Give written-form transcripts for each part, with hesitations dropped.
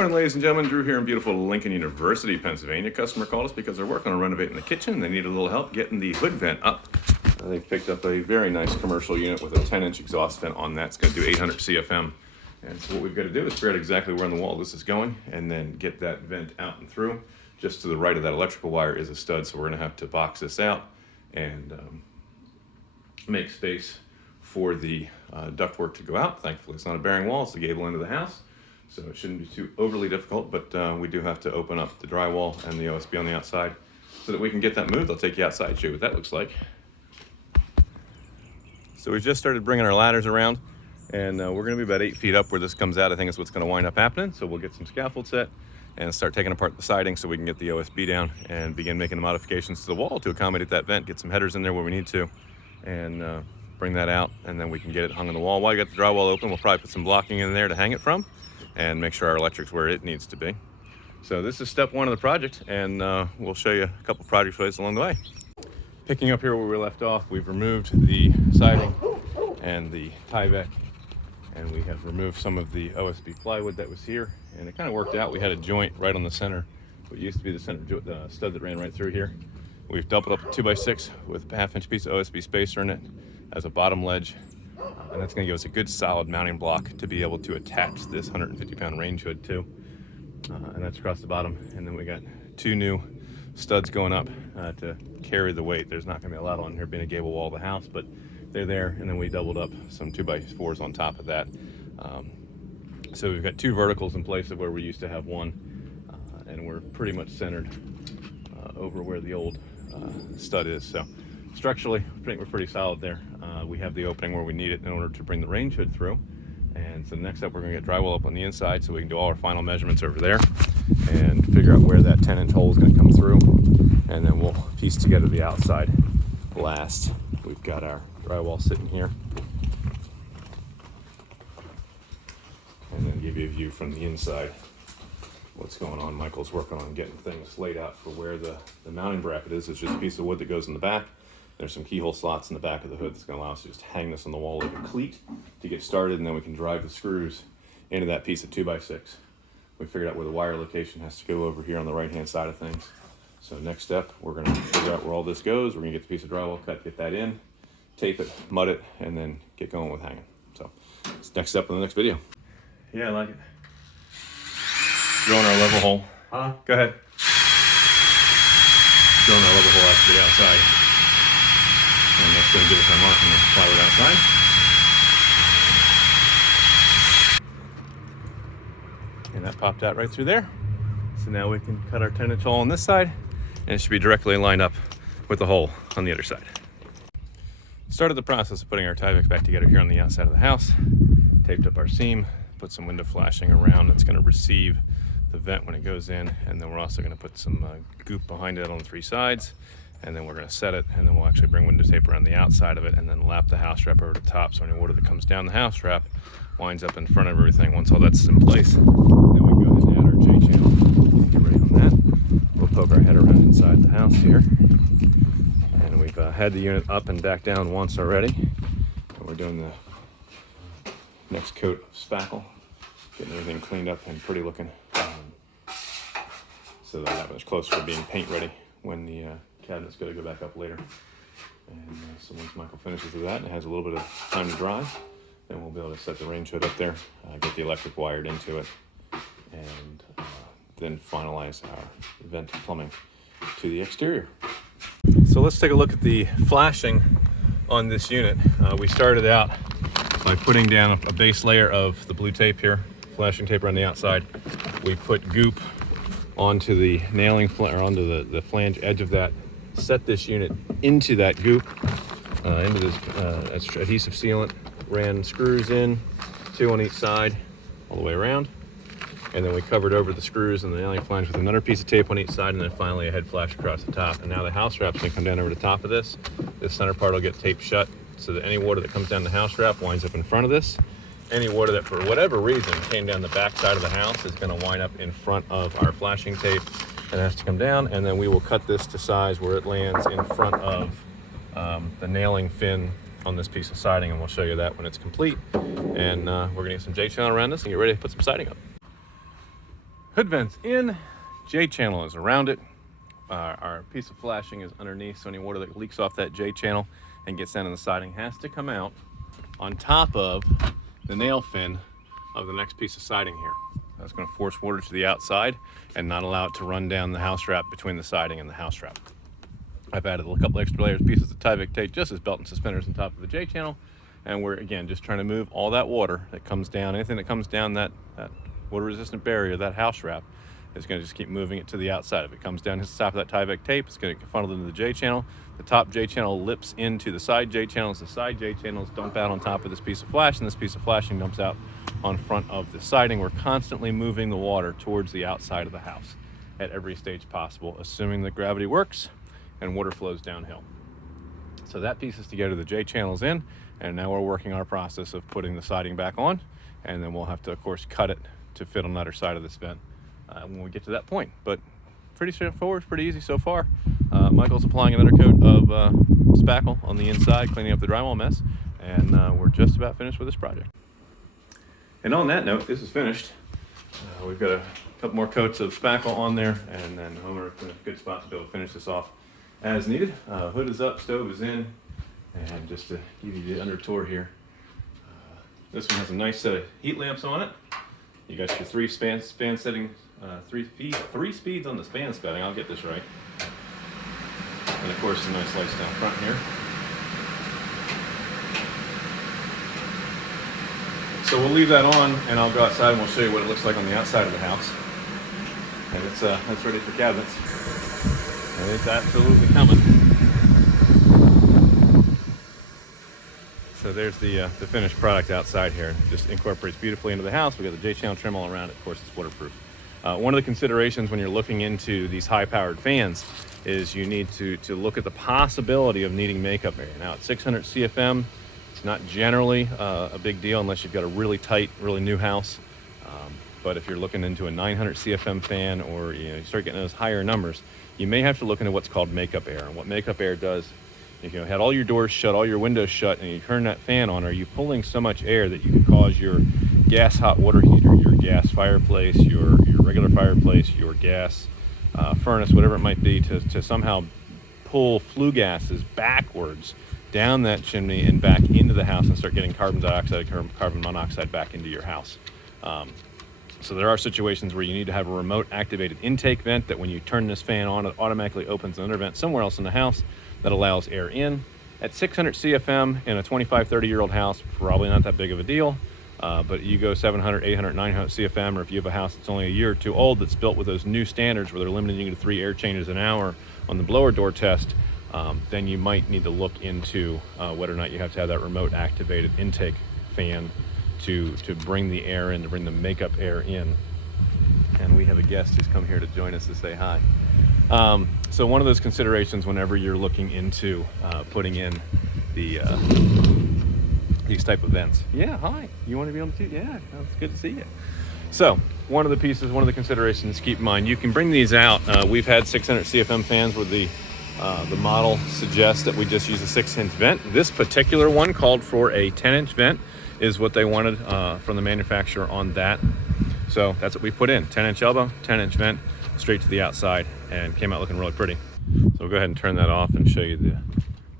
Morning, ladies and gentlemen. Drew here in beautiful Lincoln University, Pennsylvania. Customer called us because they're working on renovating the kitchen. They need a little help getting the hood vent up. They've picked up a very nice commercial unit with a 10-inch exhaust vent on that. It's going to do 800 CFM. And so what we've got to do is figure out exactly where on the wall this is going and then get that vent out and through. Just to the right of that electrical wire is a stud, so we're going to have to box this out and make space for the ductwork to go out. Thankfully, it's not a bearing wall. It's the gable end of the house. So it shouldn't be too overly difficult, but we do have to open up the drywall and the OSB on the outside so that we can get that moved. I'll take you outside, show you what that looks like. So we've just started bringing our ladders around, and we're going to be about 8 feet up where this comes out. I think is what's going to wind up happening. So we'll get some scaffold set and start taking apart the siding so we can get the OSB down and begin making the modifications to the wall to accommodate that vent, get some headers in there where we need to, and bring that out, and then we can get it hung on the wall. While you got the drywall open, we'll probably put some blocking in there to hang it from and make sure our electric's where it needs to be. So this is step one of the project, and we'll show you a couple project ways along the way. Picking up here where we left off, we've removed the siding and the Tyvek, and we have removed some of the OSB plywood that was here, and it kind of worked out. We had a joint right on the center, what used to be the center stud that ran right through here. We've doubled up a 2x6 with a 1/2-inch piece of OSB spacer in it as a bottom ledge. And that's going to give us a good solid mounting block to be able to attach this 150-pound range hood to. And that's across the bottom. And then we got 2 new studs going up to carry the weight. There's not going to be a lot on here being a gable wall of the house, but they're there. And then we doubled up some 2x4s on top of that. So we've got 2 verticals in place of where we used to have one. And we're pretty much centered over where the old stud is. So structurally, I think we're pretty solid there. We have the opening where we need it in order to bring the range hood through. And so next up, we're going to get drywall up on the inside so we can do all our final measurements over there and figure out where that 10-inch hole is going to come through. And then we'll piece together the outside last. We've got our drywall sitting here. And then give you a view from the inside what's going on. Michael's working on getting things laid out for where the mounting bracket is. It's just a piece of wood that goes in the back. There's some keyhole slots in the back of the hood that's going to allow us to just hang this on the wall like a cleat to get started, and then we can drive the screws into that piece of 2x6. We figured out where the wire location has to go over here on the right-hand side of things. So next step, we're going to figure out where all this goes. We're going to get the piece of drywall cut, get that in, tape it, mud it, and then get going with hanging. So it's next step in the next video. Yeah, I like it. Drilling our level hole. Huh? Go ahead. Drilling our level hole out to the outside. And that's going to give us our mark on the plywood outside. And that popped out right through there. So now we can cut our 10-inch hole on this side, and it should be directly lined up with the hole on the other side. Started the process of putting our Tyvek back together here on the outside of the house. Taped up our seam, put some window flashing around that's going to receive the vent when it goes in, and then we're also going to put some goop behind it on the 3 sides. And then we're going to set it, and then we'll actually bring window tape around the outside of it and then lap the house wrap over the top, so any water that comes down the house wrap winds up in front of everything. Once all that's in place, then we can go ahead and add our J-channel. Get ready on that. We'll poke our head around inside the house here. And we've had the unit up and back down once already. And we're doing the next coat of spackle, getting everything cleaned up and pretty looking. So that much closer to being paint ready when the cabinet's going to go back up later. And so once Michael finishes with that and it has a little bit of time to dry, then we'll be able to set the range hood up there, get the electric wired into it, and then finalize our vent plumbing to the exterior. So let's take a look at the flashing on this unit. We started out by putting down a base layer of the blue tape here, flashing tape around the outside. We put goop onto the nailing or onto the flange edge of that, set this unit into that goop, into this adhesive sealant, ran screws in, 2 on each side, all the way around, and then we covered over the screws and the nailing flange with another piece of tape on each side, and then finally a head flash across the top. And now the house wrap's gonna come down over the top of this. This center part will get taped shut so that any water that comes down the house wrap winds up in front of this. Any water that for whatever reason came down the back side of the house is going to wind up in front of our flashing tape and has to come down, and then we will cut this to size where it lands in front of the nailing fin on this piece of siding, and we'll show you that when it's complete. And we're going to get some J-channel around this and get ready to put some siding up. Hood vents in, J channel is around it. Our piece of flashing is underneath, so any water that leaks off that J channel and gets down in the siding has to come out on top of the nail fin of the next piece of siding here. That's going to force water to the outside and not allow it to run down the house wrap between the siding and the house wrap. I've added a couple extra layers, pieces of Tyvek tape, just as belt and suspenders on top of the J channel. And we're, again, just trying to move all that water that comes down, anything that comes down that water resistant barrier, that house wrap, is going to just keep moving it to the outside. If it comes down to the top of that Tyvek tape, it's going to get funneled into the J channel. The top J channel lips into the side J channels. The side J channels dump out on top of this piece of flash, and this piece of flashing dumps out on front of the siding. We're constantly moving the water towards the outside of the house at every stage possible, assuming that gravity works and water flows downhill. So that piece is together, the J channel's in, and now we're working our process of putting the siding back on, and then we'll have to, of course, cut it to fit on the other side of this vent when we get to that point. But pretty straightforward, pretty easy so far. Michael's applying another coat of spackle on the inside, cleaning up the drywall mess, and we're just about finished with this project. And on that note, this is finished. We've got a couple more coats of spackle on there, and then the homeowner's in a good spot to be able to finish this off as needed. Hood is up, stove is in, and just to give you the under tour here, this one has a nice set of heat lamps on it. You got your three span setting, three speeds on the span setting. I'll get this right. And of course, some nice lights down front here. So we'll leave that on, and I'll go outside and we'll show you what it looks like on the outside of the house. And it's ready for cabinets. And it's absolutely coming. So there's the finished product outside here. It just incorporates beautifully into the house. We got the J-channel trim all around it. Of course, it's waterproof. One of the considerations when you're looking into these high-powered fans is you need to look at the possibility of needing makeup area. Now, at 600 CFM, it's not generally a big deal unless you've got a really tight, really new house. But if you're looking into a 900 CFM fan, or you start getting those higher numbers, you may have to look into what's called makeup air. And what makeup air does, if you had all your doors shut, all your windows shut, and you turn that fan on, are you pulling so much air that you can cause your gas hot water heater, your gas fireplace, your regular fireplace, your gas furnace, whatever it might be, to somehow pull flue gases backwards down that chimney and back into the house and start getting carbon dioxide, carbon monoxide back into your house. So there are situations where you need to have a remote activated intake vent that when you turn this fan on, it automatically opens another vent somewhere else in the house that allows air in. At 600 CFM in a 25, 30-year-old house, probably not that big of a deal. But you go 700, 800, 900 CFM, or if you have a house that's only a year or two old that's built with those new standards where they're limiting you to 3 air changes an hour on the blower door test, then you might need to look into whether or not you have to have that remote activated intake fan to bring the air in, to bring the makeup air in. And we have a guest who's come here to join us to say hi. So one of those considerations whenever you're looking into putting in the these type of vents. Yeah, hi. You want to be on the TV? Yeah, it's good to see you. So one of the considerations to keep in mind, you can bring these out. We've had 600 CFM fans where the model suggests that we just use a 6-inch vent. This particular one called for a 10-inch vent, is what they wanted from the manufacturer on that. So that's what we put in, 10-inch elbow, 10-inch vent, straight to the outside, and came out looking really pretty. So we'll go ahead and turn that off and show you the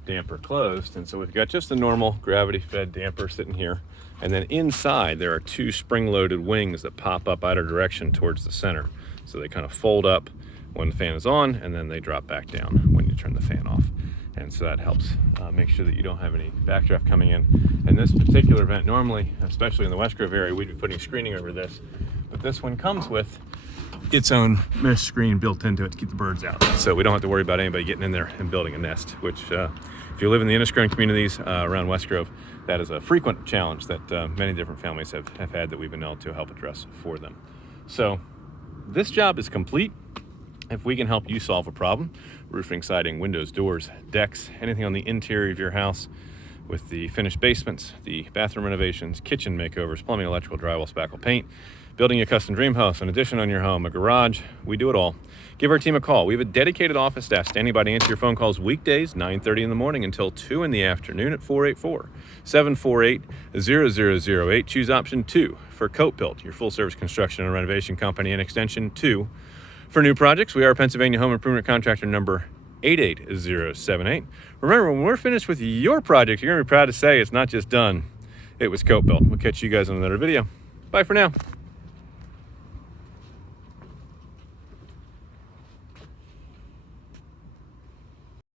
damper closed. And so we've got just a normal gravity-fed damper sitting here. And then inside there are 2 spring-loaded wings that pop up either direction towards the center. So they kind of fold up when the fan is on, and then they drop back down when you turn the fan off. And so that helps make sure that you don't have any backdraft coming in. And this particular vent, normally, especially in the West Grove area, we'd be putting screening over this. But this one comes with its own mesh screen built into it to keep the birds out. So we don't have to worry about anybody getting in there and building a nest, which if you live in the Inish communities around West Grove, that is a frequent challenge that many different families have had that we've been able to help address for them. So this job is complete. If we can help you solve a problem, roofing, siding, windows, doors, decks, anything on the interior of your house with the finished basements, the bathroom renovations, kitchen makeovers, plumbing, electrical, drywall, spackle, paint, building a custom dream house, an addition on your home, a garage, we do it all. Give our team a call. We have a dedicated office staff standing by to answer your phone calls weekdays, 9:30 in the morning until 2 in the afternoon at 484-748-0008. Choose option 2 for Coat-Built, your full-service construction and renovation company, and extension 2 for new projects. We are Pennsylvania home improvement contractor number 88078. Remember, when we're finished with your project, you're going to be proud to say it's not just done, it was Coat-Built. We'll catch you guys on another video. Bye for now.